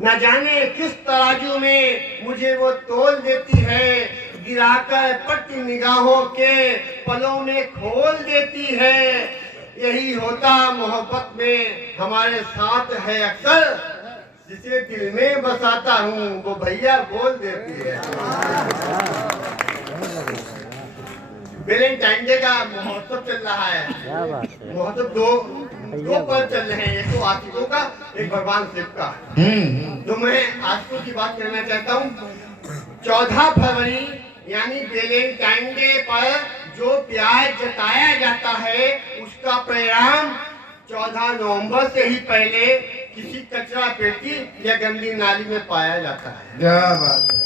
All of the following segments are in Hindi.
न जाने किस तराजू में मुझे वो तोल देती है, गिराकर पट्टी निगाहों के पलों में खोल देती है। यही होता मोहब्बत में हमारे साथ है अक्सर, जिसे दिल में बसाता हूँ वो भैया बोल देती है। वैलेंटाइन डे का महोत्सव चल रहा है। महोत्सव दो पल चल रहे हैं, एक तो आशिकों का, एक भगवान शिव का। तो मैं आशिकों की बात करना चाहता हूँ। 14 फरवरी यानी वैलेंटाइन डे पर जो प्यार जताया जाता है उसका परिणाम 14 नवंबर से ही पहले किसी कचरा पेटी या गंदी नाली में पाया जाता है। क्या बात है,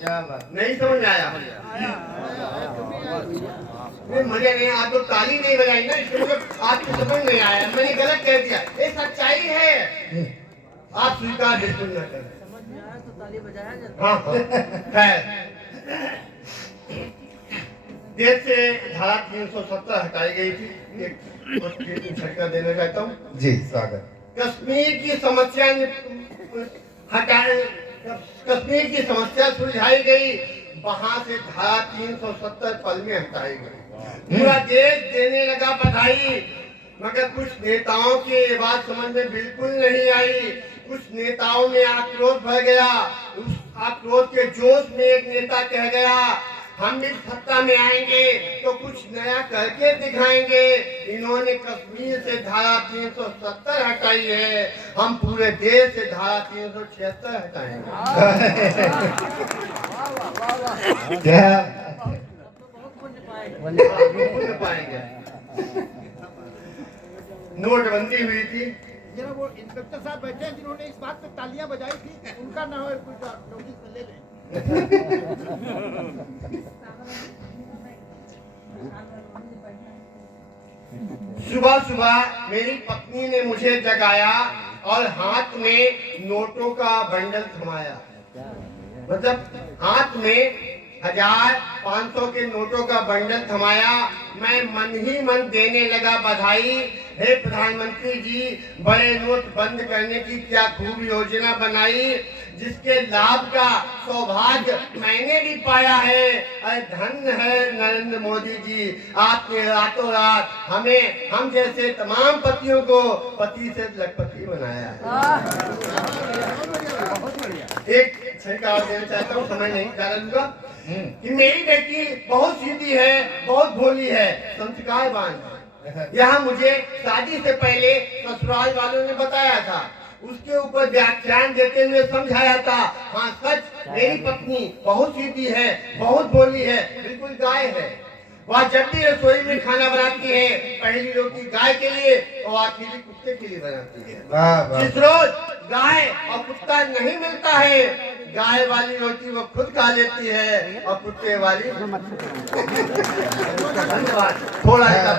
क्या बात। नहीं समझ आया? मजा नहीं, आप तो ताली नहीं बजाई ना, इसके मतलब आपको समझ नहीं आया, मैंने गलत कह दिया। ये सच्चाई है, आप स्वीकार बिल्कुल न करें। समझ में आया तो ताली बजाया जाता है। खैर, देश से धारा 370 हटाई गई थी। एक झटका देना चाहता हूँ। जी स्वागत। कश्मीर की समस्या कश्मीर की समस्या सुलझाई गई, वहां से धारा 370 पल में हटाई गई। पूरा देश देने लगा बधाई, मगर कुछ नेताओं की ये बात समझ में बिल्कुल नहीं आई। कुछ नेताओं में आक्रोश भर गया। उस आक्रोश के जोश में एक नेता कह गया, हम भी सत्ता में आएंगे तो कुछ नया करके दिखाएंगे। इन्होंने कश्मीर से धारा 370 हटाई है, हम पूरे देश से धारा 376 हटाएंगे। क्या पाएंगे। नोटबंदी हुई थी। जरा वो इंस्पेक्टर साहब बैठे हैं जिन्होंने इस बात पे तालियां बजाई थी, उनका ना हो कोई नोटिस में ले लें। सुबह सुबह मेरी पत्नी ने मुझे जगाया और हाथ में नोटों का बंडल थमाया। मतलब हाथ में 1000, 500 के नोटों का बंडल थमाया। मैं मन ही मन देने लगा बधाई। हे प्रधानमंत्री जी, बड़े नोट बंद करने की क्या खूब योजना बनाई, जिसके लाभ का सौभाग्य मैंने भी पाया है। अरे धन्य है नरेंद्र मोदी जी, आपने रातों रात हम जैसे तमाम पतियों को पति से लखपति बनाया है। एक छड़का और देना चाहता हूँ, समय नहीं ज्यादा लूंगा। कि मेरी बेटी बहुत सीधी है, बहुत भोली है, संस्कारवान है। यह मुझे शादी से पहले ससुराल वालों ने बताया था। उसके ऊपर व्याख्यान देते हुए समझाया था। हाँ सच, मेरी पत्नी बहुत सीधी है, बहुत भोली है, बिल्कुल गाय है। वह जब भी रसोई में खाना बनाती है, पहली रोटी गाय के लिए और आखिरी कुत्ते के लिए बनाती है। जिस रोज गाय और कुत्ता नहीं मिलता है, गाय वाली रोटी वो खुद खा लेती है और कुत्ते वाली। धन्यवाद। थोड़ा सा